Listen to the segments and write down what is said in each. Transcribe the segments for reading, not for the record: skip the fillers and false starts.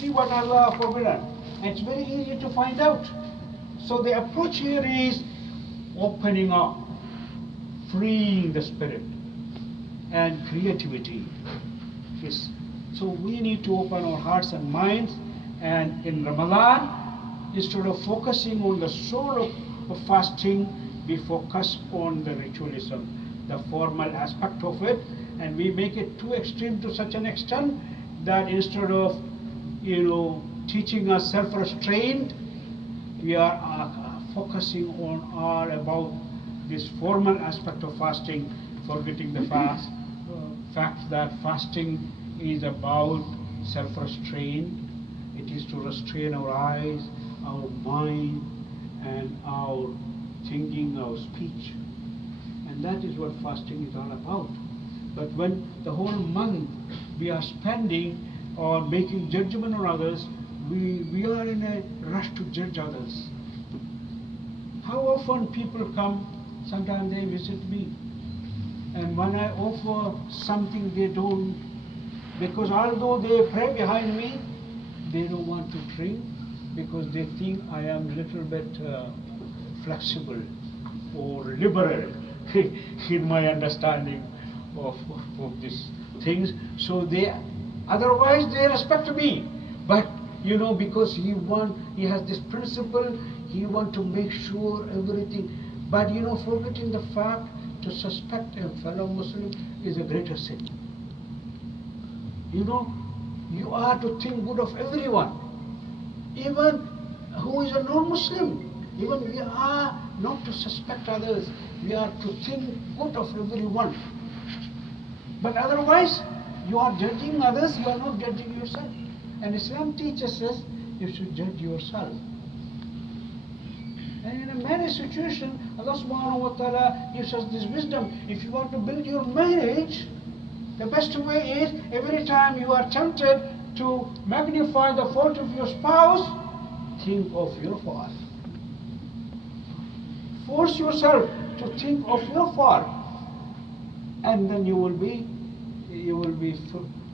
see what Allah forbidden. And it's very easy to find out. So the approach here is opening up, freeing the spirit and creativity. Yes. So we need to open our hearts and minds, and in Ramadan, instead of focusing on the soul of fasting, we focus on the ritualism, the formal aspect of it, and we make it too extreme to such an extent that instead of teaching us self-restraint, we are focusing on all about this formal aspect of fasting, forgetting the fact that fasting is about self-restraint. It is to restrain our eyes, our mind, and our thinking, our speech. And that is what fasting is all about. But when the whole month we are spending on making judgment on others, we are in a rush to judge others. How often people come, sometimes they visit me, and when I offer something they don't, because although they pray behind me, they don't want to drink because they think I am a little bit flexible or liberal in my understanding of these things. So otherwise they respect me. But because he has this principle, he want to make sure everything. But forgetting the fact to suspect a fellow Muslim is a greater sin. You are to think good of everyone, even who is a non-Muslim. Even we are not to suspect others. We are to think good of everyone. But otherwise, you are judging others, you are not judging yourself. And Islam teaches us you should judge yourself. And in a marriage situation, Allah subhanahu wa ta'ala gives us this wisdom. If you want to build your marriage, the best way is every time you are tempted to magnify the fault of your spouse, think of your fault. Force yourself to think of your fault, and then you will be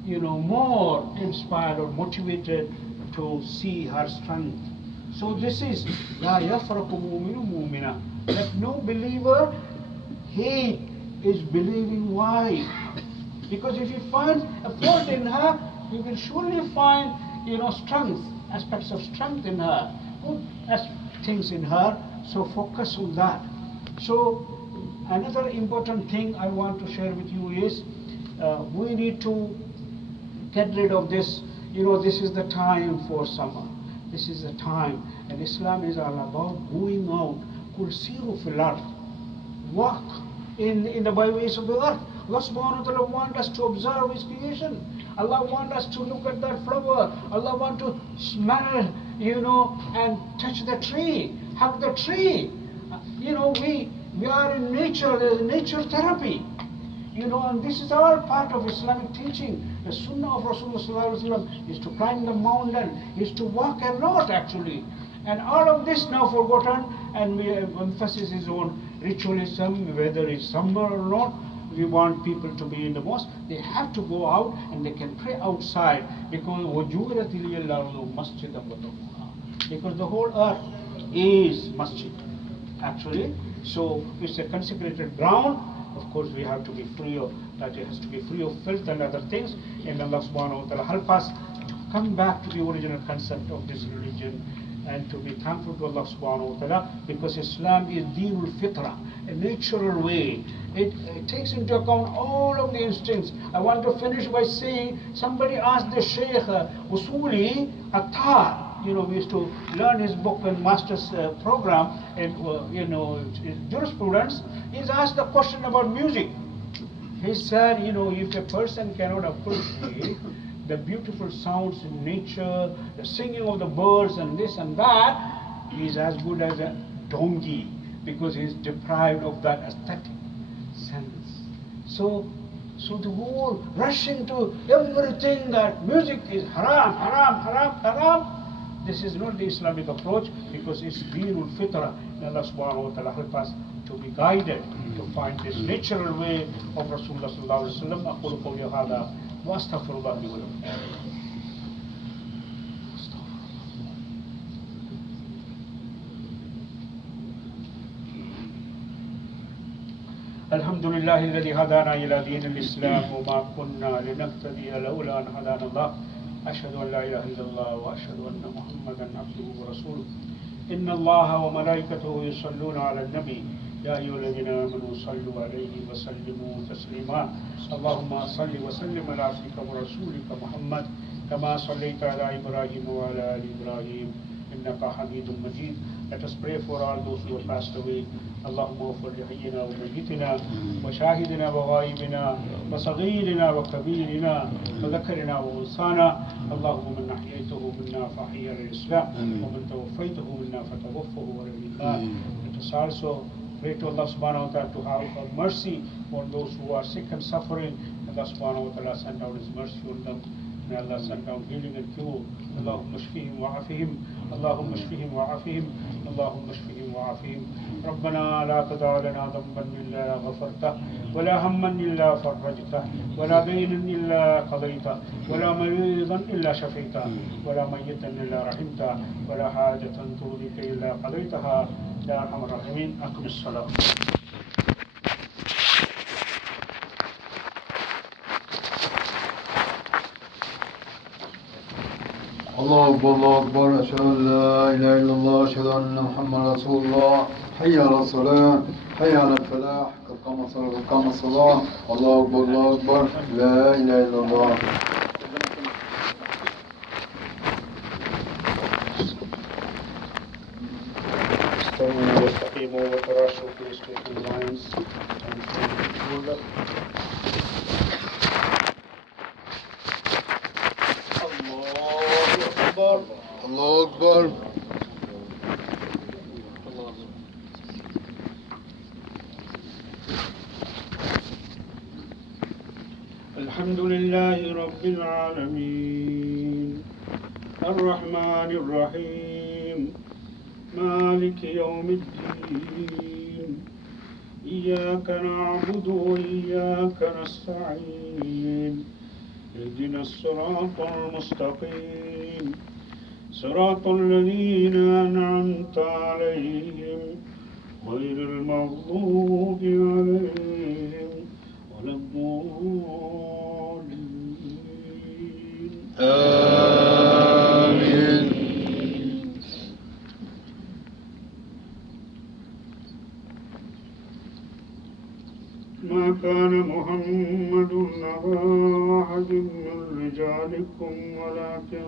more inspired or motivated to see her strength. So this is la yafraku mu'minu mu'mina. That no believer hate is believing wife. Because if you find a fault in her, you will surely find strength, aspects of strength in her, good things in her. So focus on that. So another important thing I want to share with you is we need to get rid of this. This is the time for summer. This is the time, and Islam is all about going out. Kul siru fil ard, walk in the byways of the earth. Allah subhanahu wa ta'ala wants us to observe His creation. Allah wants us to look at that flower. Allah wants to smell, and touch the tree, hug the tree. We are in nature. There is nature therapy. And this is all part of Islamic teaching. The Sunnah of Rasulullah is to climb the mountain, is to walk a lot actually. And all of this now forgotten, and we have emphasis is on ritualism, whether it's summer or not. We want people to be in the mosque. They have to go out and they can pray outside because the whole earth is masjid actually. So it's a consecrated ground. Of course, we have to be free of that. It has to be free of filth and other things. And Allah subhanahu wa ta'ala help us to come back to the original concept of this religion and to be thankful to Allah subhanahu wa ta'ala, because Islam is Deenul Fitra, a natural way. It takes into account all of the instincts. I want to finish by saying somebody asked the Shaykh Usuli Attar. We used to learn his book and master's program in jurisprudence. He's asked the question about music. He said, if a person cannot appreciate the beautiful sounds in nature, the singing of the birds and this and that, he's as good as a donkey because he's deprived of that aesthetic sense. So the whole rushing to everything that music is haram, haram, haram, haram, this is not the Islamic approach, because it's Deenul Fitra. Allah subhanahu wa ta'ala help us to be guided to find this natural way of Rasulullah sallallahu alaihi wasallam. أقول قولي هذا وأستغفر الله لي ولكم. الحمد لله الذي هدانا إلى دين الإسلام وما كنا لنهتدي لولا أن هدانا الله أشهد أن لا إله إلا الله وأشهد أن محمدا عبده ورسوله إن الله وملائكته يصلون على النبي يا أيها الذين آمنوا صلوا عليه وسلموا تسليما اللهم صل وسلم على عبدك ورسولك محمد كما صليت على إبراهيم وعلى آل إبراهيم إنك حميد مجيد. Let us pray for all those who have passed away. اللهم اغفر لحينا وميتنا وشاهدنا وغائبنا وصغيرنا وكبيرنا وذكرنا وأنثانا. اللهم من أحييته منا فأحيي على الإسلام ومن توفيته منا فتوفه على الإيمان. Let us also pray to Allah subhanahu wa ta'ala to have mercy on those who are sick and suffering. Allah subhanahu wa ta'ala send down His mercy on them. May Allah send down healing and cure. Allahumma shfihim wa afihim. Allahumma shfihim wa afihim. Allahumma shfihim wa afihim. ربنا لا تدع لنا ذنبا إلا غفرته ولا هما إلا فرجته ولا دينا إلا قضيته ولا مريضا إلا شفيته ولا ميتا إلا رحمته ولا حاجة ترضيك إلا قضيتها يا أرحم الراحمين. أقم الصلاة. الله أكبر الله أكبر أشهد أن لا إله إلا الله أشهد أن محمد رسول الله. حي على الصلاة حي على الفلاح قد قام الصلاة. الله أكبر الله أكبر لا إله إلا الله. استووا واستقيموا وتراشوا في straight lines and الله أكبر. الحمد لله رب العالمين الرحمن الرحيم مالك يوم الدين إياك نعبد وإياك نستعين اهدنا الصراط المستقيم صراط الذين أنعمت عليهم غير المغضوب عليهم ولا الضالين. آمين. ما كان محمد أبا أحد من رجالكم ولكن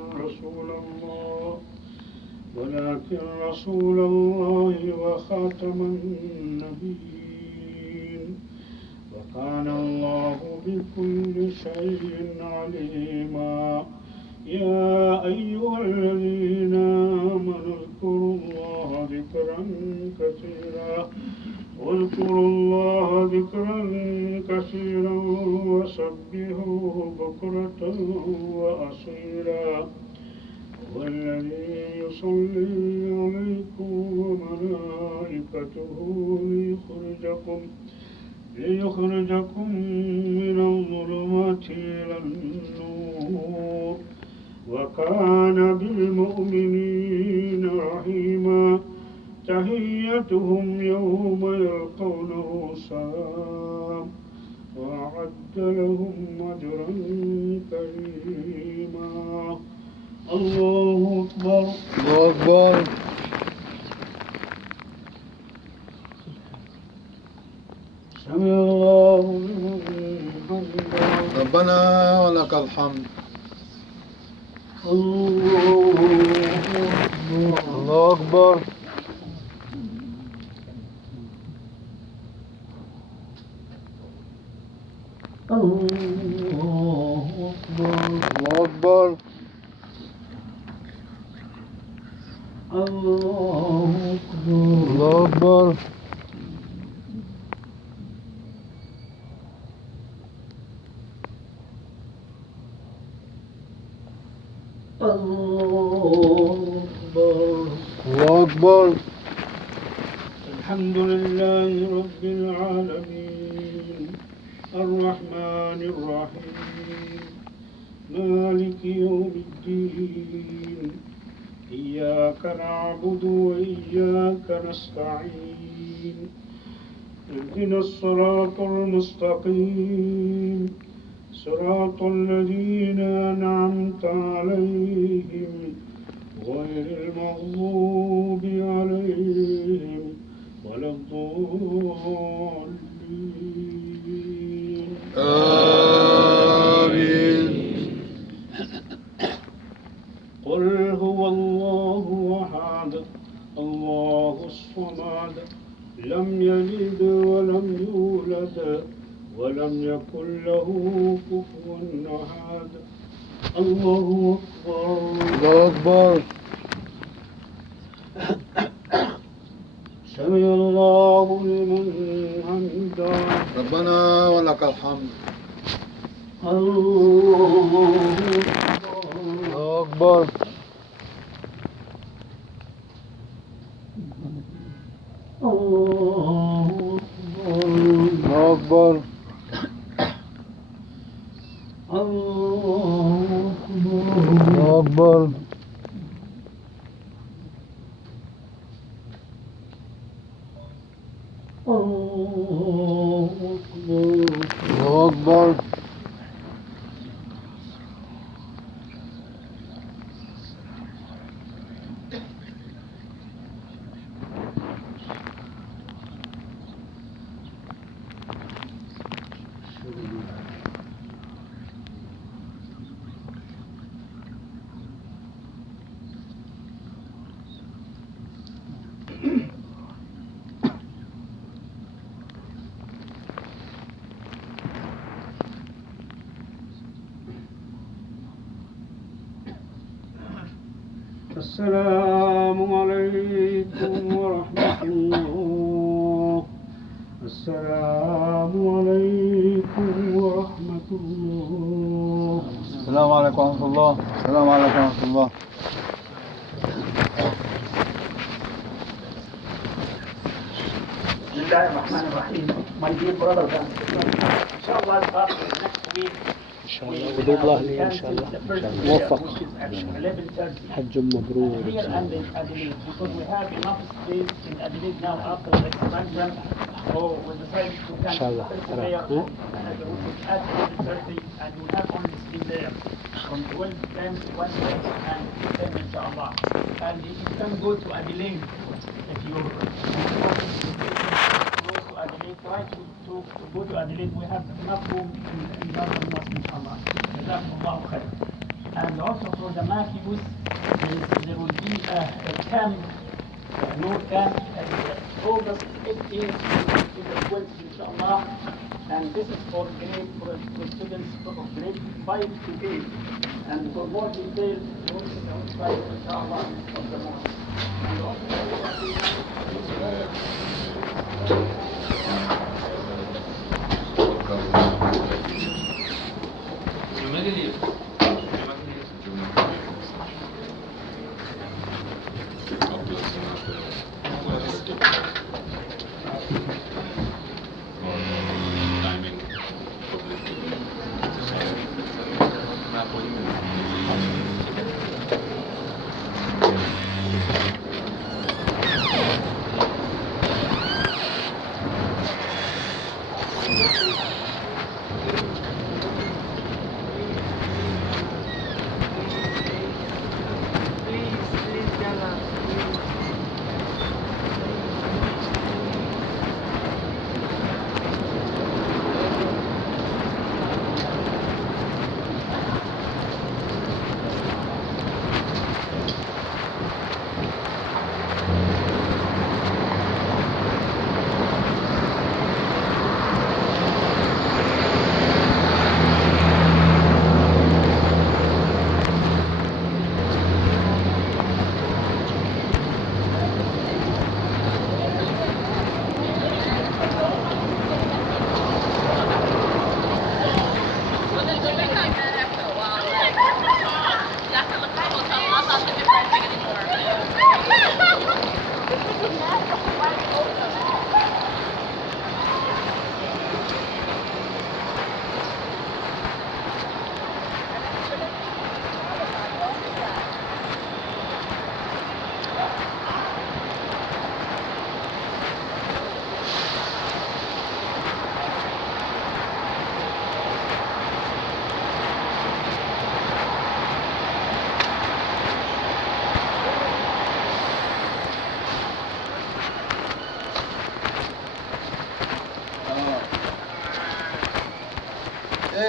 رسول الله وخاتم النبيين وكان الله بكل شيء عليما. يا أيها الذين آمنوا اذكروا الله ذكرا كثيرا وسبحوه بكرة وأصيلا. هو الذي يصلي عليكم وملائكته ليخرجكم من الظلمات إلى النور وكان بالمؤمنين رحيما. تحيتهم يوم يلقونه سلام وأعد لهم أجرا كريما. الله أكبر الله أكبر. سمع الله لمن حمده ربنا ولك الحمد. الله أكبر. الله أكبر. الله أكبر. الله أكبر. الله أكبر. الله أكبر. الحمد لله رب العالمين الرحمن الرحيم مالك يوم الدين إياك نعبد وإياك نستعين اهدنا الصراط المستقيم صراط الذين أنعمت عليهم غير المغضوب عليهم ولا الضالين آمين. قل هو الله أحد الله الصمد لم يلد ولم يولد ولم يكن له كفوا أحد الله أكبر الله أكبر. سمع الله لمن حمده ربنا ولك الحمد. الله أكبر. الله أكبر. الله أكبر. الله أكبر. السلام عليكم ورحمة الله. السلام عليكم ورحمة الله. السلام عليكم ورحمة الله. السلام عليكم ورحمة الله. بسم الله الرحمن الرحيم. My dear brothers and sisters, inshallah start with next week. إن شاء الله ودود الله لي إن شاء الله. موفق. حج مبرور إن Here شاء and الله. in Adelaide, because we have enough space in Adelaide now after the expansion. So we decided to can Inshallah. put there, and we could add 11:30, and we have only been there from 12 p.m. to 1 p.m. and 10 inshallah. And if you can go to Adelaide, if you go to Adelaide, try to go to Adelaide. We have enough room in Darul Mosque inshallah. Jazakumullahu khair. And also for the Matthews, there will be a camp, no camp, August 18th to the 20th, inshallah. And this is for grade for students of grade 5 to 8. And for more details, you will see the website, inshallah, of the mosque. And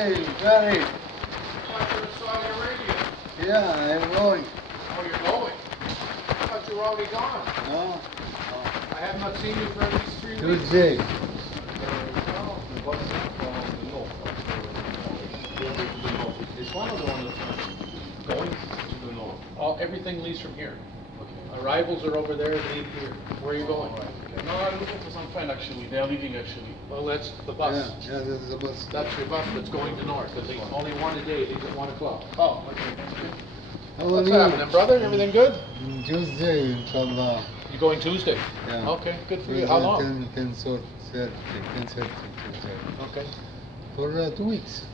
Tuesday, Gary. thought you were in Saudi Arabia. Yeah, I'm going. Oh, you're going? I thought you were already gone. No, I have not seen you for at least 3 weeks. Tuesday. Is one of the one that's going to the north? Everything leaves from here. Arrivals are over there, leave here. Where are you going? No, I'm looking for some friend actually. They are leaving actually. Well, that's the bus. Yeah, this is the bus. That's your bus that's going to north, because they only one a day, leaves at 1 o'clock. Oh, okay. How are What's you? happening, brother? Everything good? Tuesday, inshallah. You going Tuesday? Yeah. Okay, good for you. How long? 10:30, Tuesday. Okay. For 2 weeks.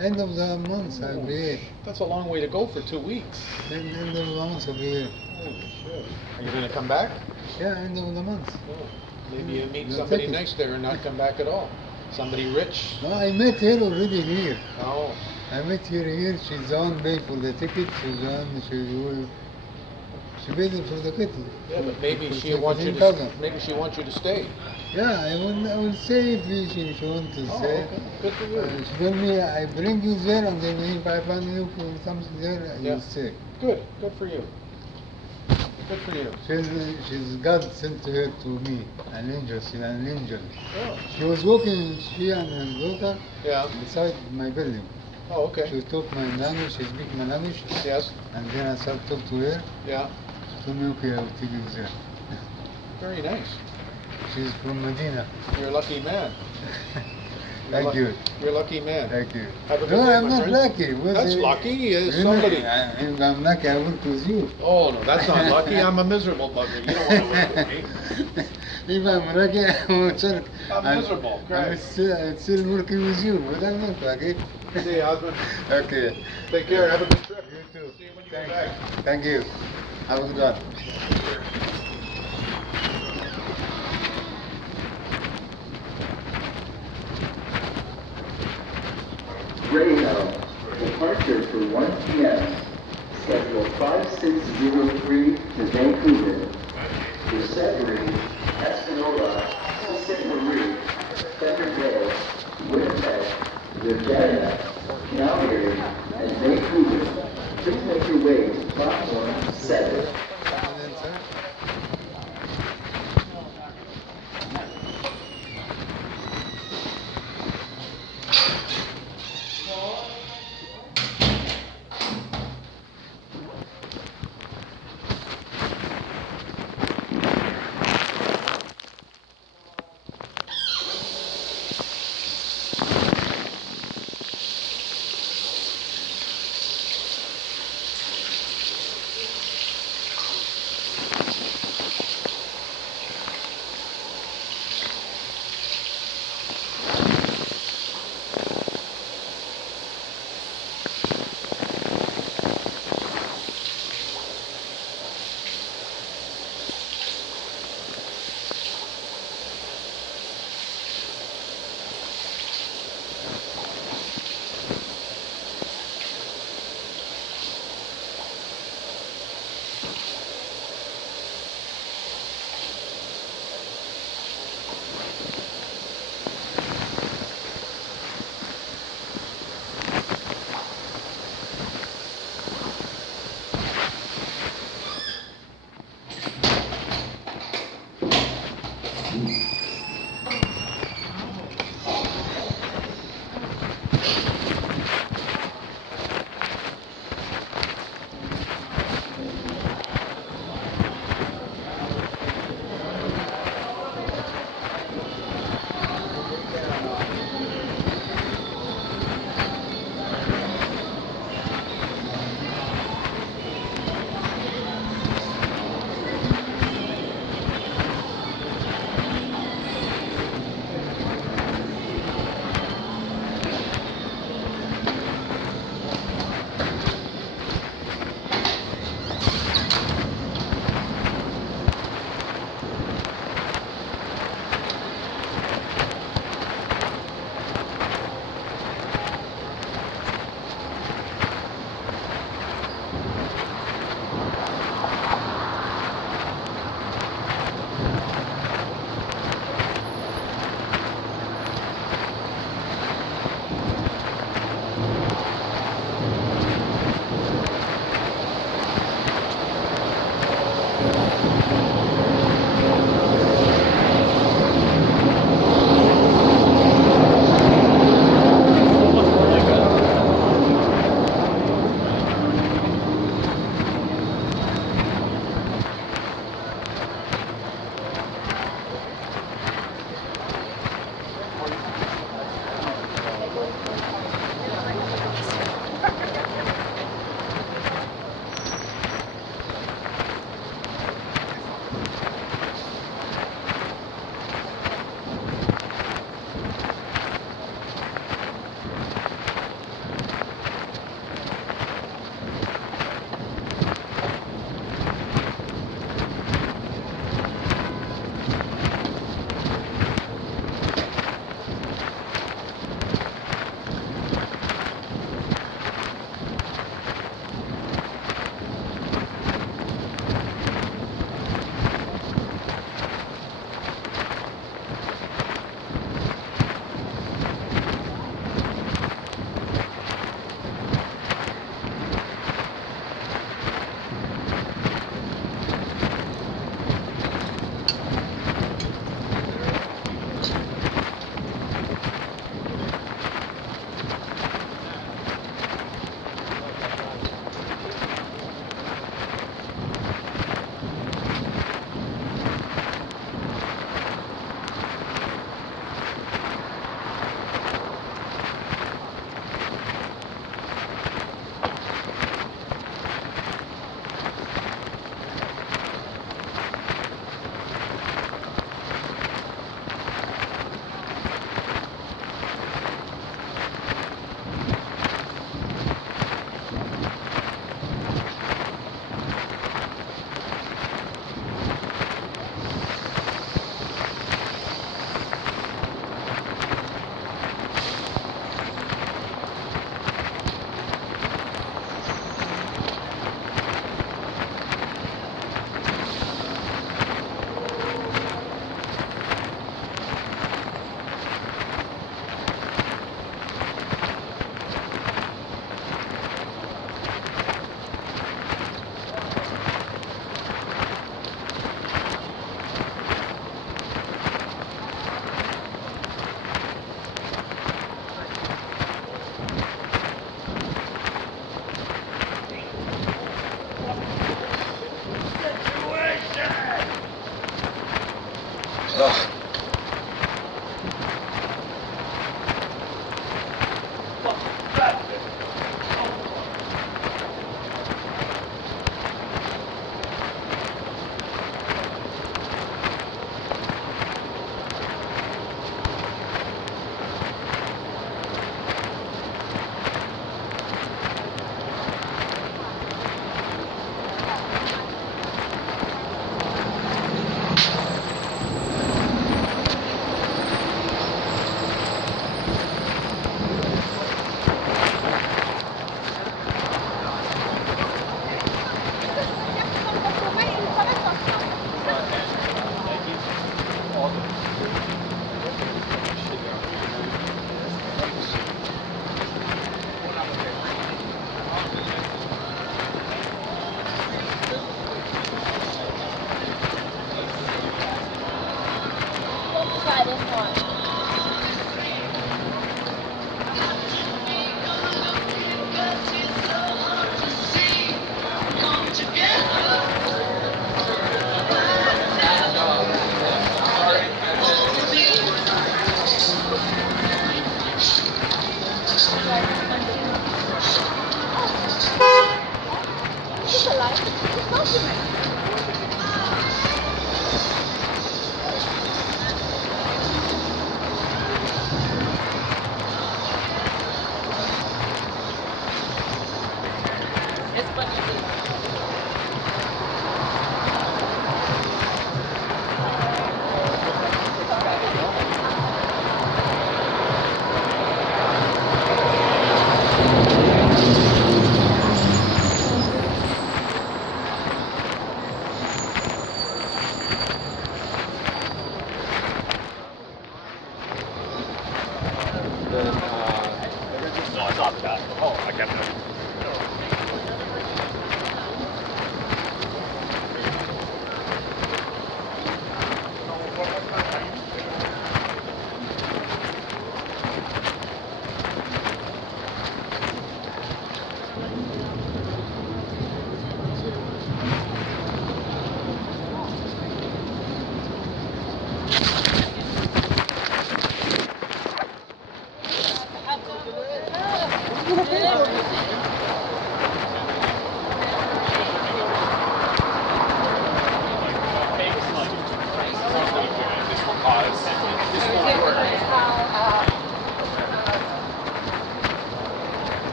End of the month, I'll be here. That's a long way to go for 2 weeks. End of the month, I'll be here. Holy shit. Are you gonna come back? Yeah, end of the month. Maybe you meet No somebody ticket. nice there and not come back at all. Somebody rich? No, I met her already here. Oh, I met her here. She's the one paid for the ticket. She's the one, she paid for the ticket. yeah, but maybe For she wants you to, 17,000. maybe she wants you to stay. Yeah, I will say if she wants to Oh, say. okay. Good for you. She told me I bring you there and then if I find you for something there, Yeah. you stay. Good for you. Good for you. She's God sent her to me, an angel. She's an angel. Oh, She was walking, she and her daughter, yeah. beside my building. Oh, okay. She talk my language, she speak my language, Yes, and then I start talk to her. yeah. She told me, okay, I will take you there. Very nice. She's from Medina. You're a lucky man. Thank you. You're a lucky man. Thank you. Have a good No, day, I'm my not friend. lucky. That's lucky. Really? Somebody. I'm lucky I work with you. Oh, no, that's not lucky. I'm a miserable bugger. You don't want to work with me. If I'm lucky, I'm miserable. I'm Great. still working with you, but I'm not lucky. See you, husband. Okay. Take care. Have a good trip. You too. See you when you get back. Thank you. Have a good one. Greyhound, departure for 1 p.m. Schedule 5603 to Vancouver. To Sudbury, Espanola, Sault Ste. Marie, Thunder Bay, Winnipeg, Regina, Calgary, and Vancouver. Please make your way to platform 7.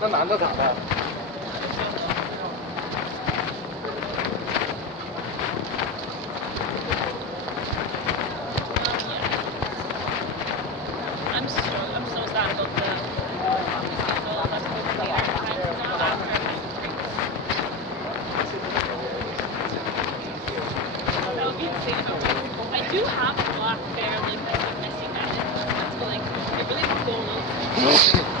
那男的咋的？ I'm so sad about the scandal. That's what we are trying to know after that would be insane. I do have a black bear like messy magnet. So like it really goes.